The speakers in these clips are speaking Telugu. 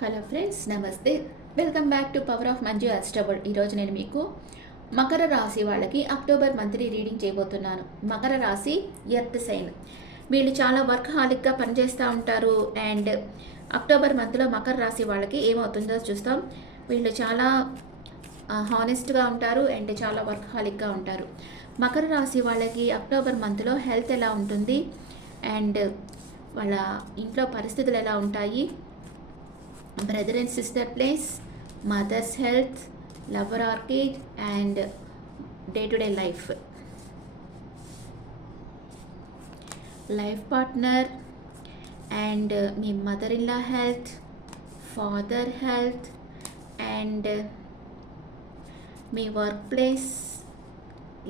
హలో ఫ్రెండ్స్, నమస్తే. Welcome back to power of Manju అస్ట్రబుల్. ఈరోజు నేను మీకు మకర రాశి వాళ్ళకి అక్టోబర్ మంత్లీ రీడింగ్ చేయబోతున్నాను. మకర రాశి ఎర్త్ సైన్. వీళ్ళు చాలా వర్క్ హాలిక్గా పనిచేస్తూ ఉంటారు. అండ్ అక్టోబర్ మంత్లో మకర రాశి వాళ్ళకి ఏమవుతుందో చూస్తాం. వీళ్ళు చాలా హానెస్ట్గా ఉంటారు అండ్ చాలా వర్క్ హాలిక్గా ఉంటారు. మకర రాశి వాళ్ళకి అక్టోబర్ మంత్లో హెల్త్ ఎలా ఉంటుంది అండ్ వాళ్ళ ఇంట్లో పరిస్థితులు ఎలా ఉంటాయి, brother and sister place, mother's health, lover or kid and day to day life partner and మీ mother in law health, father health and మీ వర్క్ ప్లేస్,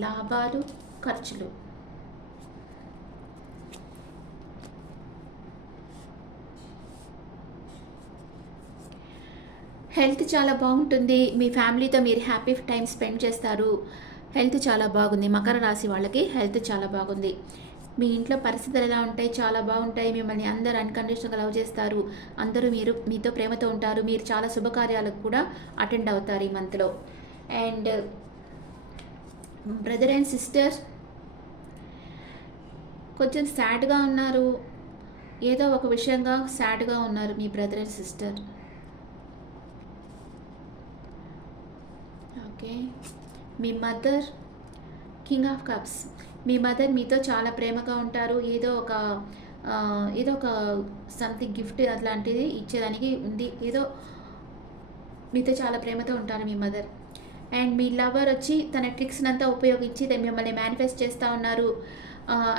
లాభాలు, ఖర్చులు. హెల్త్ చాలా బాగుంటుంది. మీ ఫ్యామిలీతో మీరు హ్యాపీ టైం స్పెండ్ చేస్తారు. హెల్త్ చాలా బాగుంది. మకర రాశి వాళ్ళకి హెల్త్ చాలా బాగుంది. మీ ఇంట్లో పరిస్థితులు ఎలా ఉంటాయి? చాలా బాగుంటాయి. మిమ్మల్ని అందరూ అన్కండిషనల్గా లవ్ చేస్తారు. అందరూ మీతో ప్రేమతో ఉంటారు. మీరు చాలా శుభకార్యాలకు కూడా అటెండ్ అవుతారు ఈ మంత్లో. అండ్ బ్రదర్ అండ్ సిస్టర్ కొంచెం సాడ్గా ఉన్నారు. ఏదో ఒక విషయంగా సాడ్గా ఉన్నారు మీ బ్రదర్ అండ్ సిస్టర్. ఓకే, మీ మదర్ కింగ్ ఆఫ్ కప్స్. మీ మదర్ మీతో చాలా ప్రేమగా ఉంటారు. ఏదో ఒక సంథింగ్ గిఫ్ట్ అట్లాంటిది ఇచ్చేదానికి ఉంది. ఏదో మీతో చాలా ప్రేమతో ఉంటారు మీ మదర్. అండ్ మీ లవర్ వచ్చి తన ట్రిక్స్ని అంతా ఉపయోగించి మిమ్మల్ని మేనిఫెస్ట్ చేస్తూ ఉన్నారు.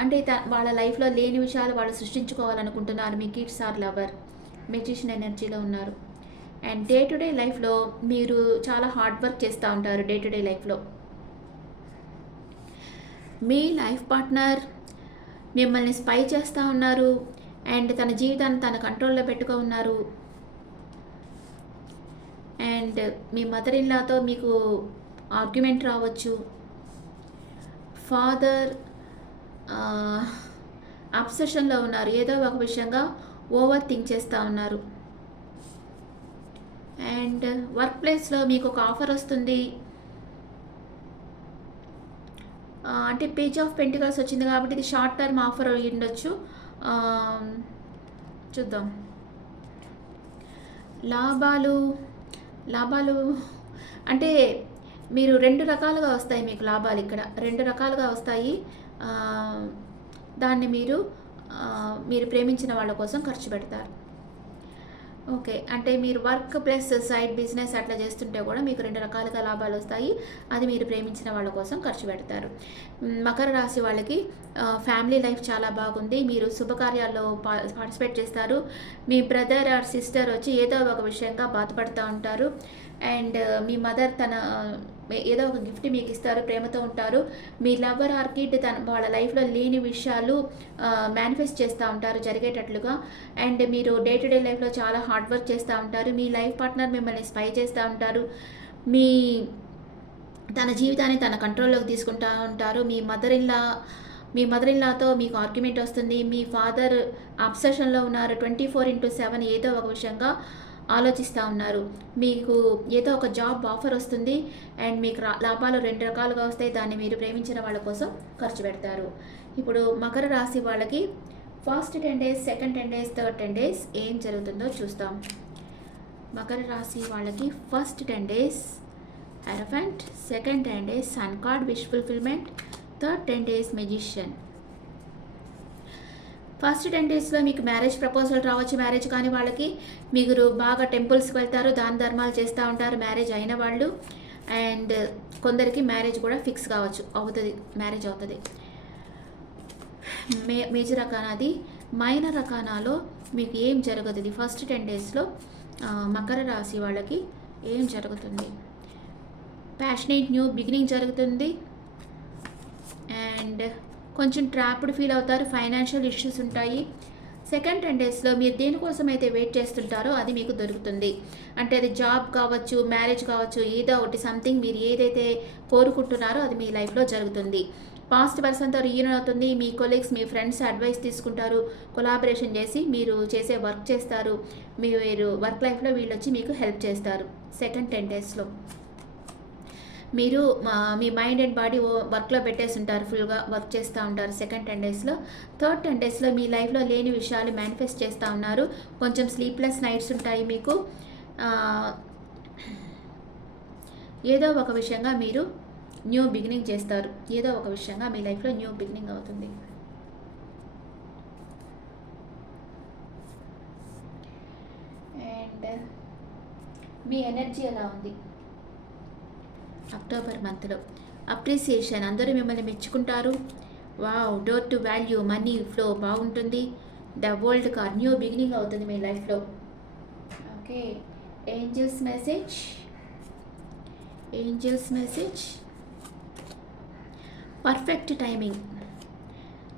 అంటే వాళ్ళ లైఫ్లో లేని విషయాలు వాళ్ళు సృష్టించుకోవాలనుకుంటున్నారు. మీ కిడ్స్ ఆర్ లవర్ మెజిషియన్ ఎనర్జీలో ఉన్నారు. అండ్ డే టు డే లైఫ్లో మీరు చాలా హార్డ్ వర్క్ చేస్తూ ఉంటారు. డే టు డే లైఫ్లో మీ లైఫ్ పార్ట్నర్ మిమ్మల్ని స్పై చేస్తూ ఉన్నారు అండ్ తన జీవితాన్ని తన కంట్రోల్లో పెట్టుకో ఉన్నారు. అండ్ మీ మదర్ ఇన్ లాతో మీకు ఆర్గ్యుమెంట్ రావచ్చు. ఫాదర్ అబ్సెషన్లో ఉన్నారు. ఏదో ఒక విషయంగా ఓవర్ థింక్ చేస్తూ ఉన్నారు. అండ్ వర్క్ ప్లేస్లో మీకు ఒక ఆఫర్ వస్తుంది. అంటే పేజ్ ఆఫ్ పెంటికల్స్ వచ్చింది కాబట్టి ఇది షార్ట్ టర్మ్ ఆఫర్ అయ్యి ఉండొచ్చు. చూద్దాం. లాభాలు అంటే మీరు రెండు రకాలుగా వస్తాయి. మీకు లాభాలు ఇక్కడ రెండు రకాలుగా వస్తాయి. దాన్ని మీరు ప్రేమించిన వాళ్ళ కోసం ఖర్చు పెడతారు. ఓకే, అంటే మీరు వర్క్ ప్లస్ సైడ్ బిజినెస్ అట్లా చేస్తుంటే కూడా మీకు రెండు రకాలుగా లాభాలు వస్తాయి. అది మీరు ప్రేమించిన వాళ్ళ కోసం ఖర్చు పెడతారు. మకర రాశి వాళ్ళకి ఫ్యామిలీ లైఫ్ చాలా బాగుంది. మీరు శుభకార్యాల్లో పార్టిసిపేట్ చేస్తారు. మీ బ్రదర్ ఆర్ సిస్టర్ వచ్చి ఏదో ఒక విషయంగా బాధపడుతూ ఉంటారు. అండ్ మీ మదర్ ఏదో ఒక గిఫ్ట్ మీకు ఇస్తారు. ప్రేమతో ఉంటారు. మీ లవర్ ఆర్కిడ్ వాళ్ళ లైఫ్లో లేని విషయాలు మేనిఫెస్ట్ చేస్తూ ఉంటారు జరిగేటట్లుగా. అండ్ మీరు డే టు డే లైఫ్లో చాలా హార్డ్ వర్క్ చేస్తూ ఉంటారు. మీ లైఫ్ పార్ట్నర్ మిమ్మల్ని స్పై చేస్తూ ఉంటారు. తన జీవితాన్ని తన కంట్రోల్లోకి తీసుకుంటూ ఉంటారు. మీ మదర్ ఇన్లాతో మీకు ఆర్గ్యుమెంట్ వస్తుంది. మీ ఫాదర్ అబ్సెషన్లో ఉన్నారు. 24/7 ఏదో ఒక విషయంగా ఆలోచిస్తూ ఉన్నారు. మీకు ఏదో ఒక జాబ్ ఆఫర్ వస్తుంది అండ్ మీకు లాభాలు రెండు రకాలుగా వస్తాయి. దాన్ని మీరు ప్రేమించిన వాళ్ళ కోసం ఖర్చు పెడతారు. ఇప్పుడు మకర రాశి వాళ్ళకి first 10 days, second 10 days, third 10 days ఏం జరుగుతుందో చూస్తాం. మకర రాశి వాళ్ళకి first 10 days hierophant, second 10 days sun card wish fulfilment, third 10 days magician. First 10 daysలో మీకు మ్యారేజ్ ప్రపోజల్ రావచ్చు. మ్యారేజ్ కాని వాళ్ళకి మీరు బాగా టెంపుల్స్కి వెళ్తారు, దాన ధర్మాలు చేస్తూ ఉంటారు మ్యారేజ్ అయిన వాళ్ళు. అండ్ కొందరికి మ్యారేజ్ కూడా ఫిక్స్ కావచ్చు, మ్యారేజ్ అవుతుంది. మేజర్ రకానాది. మైనర్ రకానాలో మీకు ఏం జరుగుతుంది ఫస్ట్ 10 daysలో మకర రాశి వాళ్ళకి ఏం జరుగుతుంది? ప్యాషనేట్ న్యూ బిగినింగ్ జరుగుతుంది. అండ్ కొంచెం ట్రాప్డ్ ఫీల్ అవుతారు. ఫైనాన్షియల్ ఇష్యూస్ ఉంటాయి. సెకండ్ 10 daysలో మీరు దేనికోసం అయితే వెయిట్ చేస్తుంటారో అది మీకు దొరుకుతుంది. అంటే అది జాబ్ కావచ్చు, మ్యారేజ్ కావచ్చు, ఏదో ఒకటి సంథింగ్ మీరు ఏదైతే కోరుకుంటున్నారో అది మీ లైఫ్లో జరుగుతుంది. పాస్ట్ పర్సన్తో రీయూనియన్ అవుతుంది. మీ కొలీగ్స్, మీ ఫ్రెండ్స్ అడ్వైస్ తీసుకుంటారు. కొలాబరేషన్ చేసి మీరు చేసే వర్క్ చేస్తారు. మీరు వర్క్ లైఫ్లో వీళ్ళొచ్చి మీకు హెల్ప్ చేస్తారు. సెకండ్ 10 డేస్లో మీరు మీ మైండ్ అండ్ బాడీ వర్క్లో పెట్టేసి ఉంటారు, ఫుల్గా వర్క్ చేస్తూ ఉంటారు సెకండ్ 10 డేస్లో. థర్డ్ 10 డేస్లో మీ లైఫ్లో లేని విషయాలు మేనిఫెస్ట్ చేస్తూ ఉన్నారు. కొంచెం స్లీప్లెస్ నైట్స్ ఉంటాయి మీకు. ఏదో ఒక విషయంగా మీరు న్యూ బిగినింగ్ చేస్తారు. ఏదో ఒక విషయంగా మీ లైఫ్లో న్యూ బిగినింగ్ అవుతుంది. అండ్ మీ ఎనర్జీ ఎలా ఉంది అక్టోబర్ మంత్లో? అప్రిసియేషన్, అందరూ మిమ్మల్ని మెచ్చుకుంటారు. Wow, door to value, money flow బాగుంటుంది. The world car, new beginning అవుతుంది మీ లైఫ్లో. Okay, angels message, angels message, perfect timing.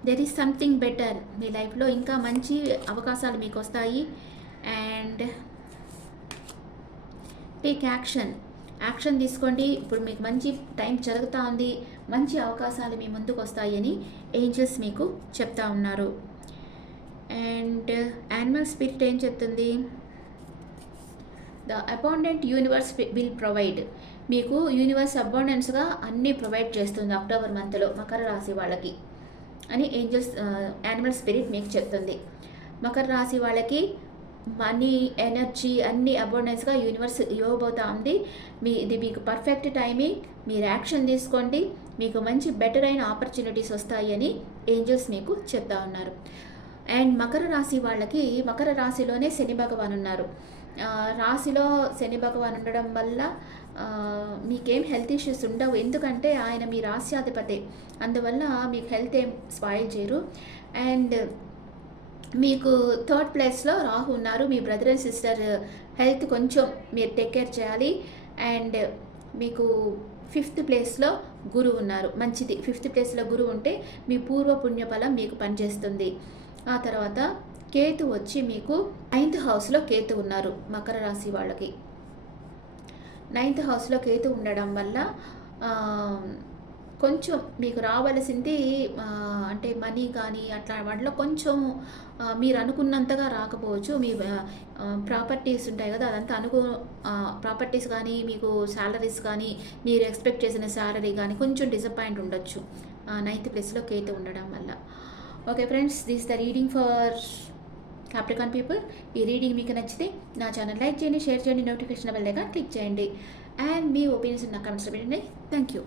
There is something better. మీ లైఫ్లో ఇంకా మంచి అవకాశాలు మీకు వస్తాయి. అండ్ టేక్ యాక్షన్, యాక్షన్ తీసుకోండి. ఇప్పుడు మీకు మంచి టైం జరుగుతూ ఉంది, మంచి అవకాశాలు మీ ముందుకు వస్తాయని ఏంజల్స్ మీకు చెప్తా ఉన్నారు. అండ్ యానిమల్ స్పిరిట్ ఏం చెప్తుంది? The abundant universe will provide. మీకు యూనివర్స్ అబాండెన్స్గా అన్నీ ప్రొవైడ్ చేస్తుంది అక్టోబర్ మంత్లో మకర రాశి వాళ్ళకి అని ఏంజల్స్ యానిమల్ స్పిరిట్ మీకు చెప్తుంది. మకర రాశి వాళ్ళకి మనీ, ఎనర్జీ అన్నీ అబాండెన్స్గా యూనివర్స్ ఇవ్వబోతా ఉంది. ఇది మీకు పర్ఫెక్ట్ టైమింగ్. మీరు యాక్షన్ తీసుకోండి, మీకు మంచి బెటర్ అయిన ఆపర్చునిటీస్ వస్తాయి అని ఏంజల్స్ మీకు చెప్తా ఉన్నారు. అండ్ మకర రాశి వాళ్ళకి, మకర రాశిలోనే శని భగవాన్ ఉన్నారు. రాశిలో శని భగవాన్ ఉండడం వల్ల మీకేం హెల్త్ ఇష్యూస్ ఉండవు, ఎందుకంటే ఆయన మీ రాశ్యాధిపతి. అందువల్ల మీకు హెల్త్ ఏం స్పాయిల్ చేయరు. అండ్ మీకు థర్డ్ ప్లేస్లో రాహు ఉన్నారు. మీ బ్రదర్ అండ్ సిస్టర్ హెల్త్ కొంచెం మీరు టేక్ కేర్ చేయాలి. అండ్ మీకు 5th ప్లేస్లో గురువు ఉన్నారు. మంచిది, 5th ప్లేస్లో గురువు ఉంటే మీ పూర్వ పుణ్యఫలం మీకు పనిచేస్తుంది. ఆ తర్వాత కేతు వచ్చి మీకు 9th హౌస్లో కేతు ఉన్నారు మకర రాశి వాళ్ళకి. 9th హౌస్లో కేతు ఉండడం వల్ల కొంచెం మీకు రావలసింది అంటే మనీ కానీ అట్లా వాటిలో కొంచెం మీరు అనుకున్నంతగా రాకపోవచ్చు. మీ ప్రాపర్టీస్ ఉంటాయి కదా, అదంతా ప్రాపర్టీస్ కానీ మీకు శాలరీస్ కానీ మీరు ఎక్స్పెక్ట్ చేసిన శాలరీ కానీ కొంచెం డిసప్పాయింట్ ఉండొచ్చు 9th ప్లేస్లో కేతు ఉండడం వల్ల. Okay friends, this the reading for Capricorn people. ఈ రీడింగ్ మీకు నచ్చితే నా ఛానల్ లైక్ చేయండి, షేర్ చేయండి, నోటిఫికేషన్ బెల్ ఐకాన్ క్లిక్ చేయండి. అండ్ మీ ఒపీనియన్స్ నా కామెంట్స్లో పెట్టండి. Thank you.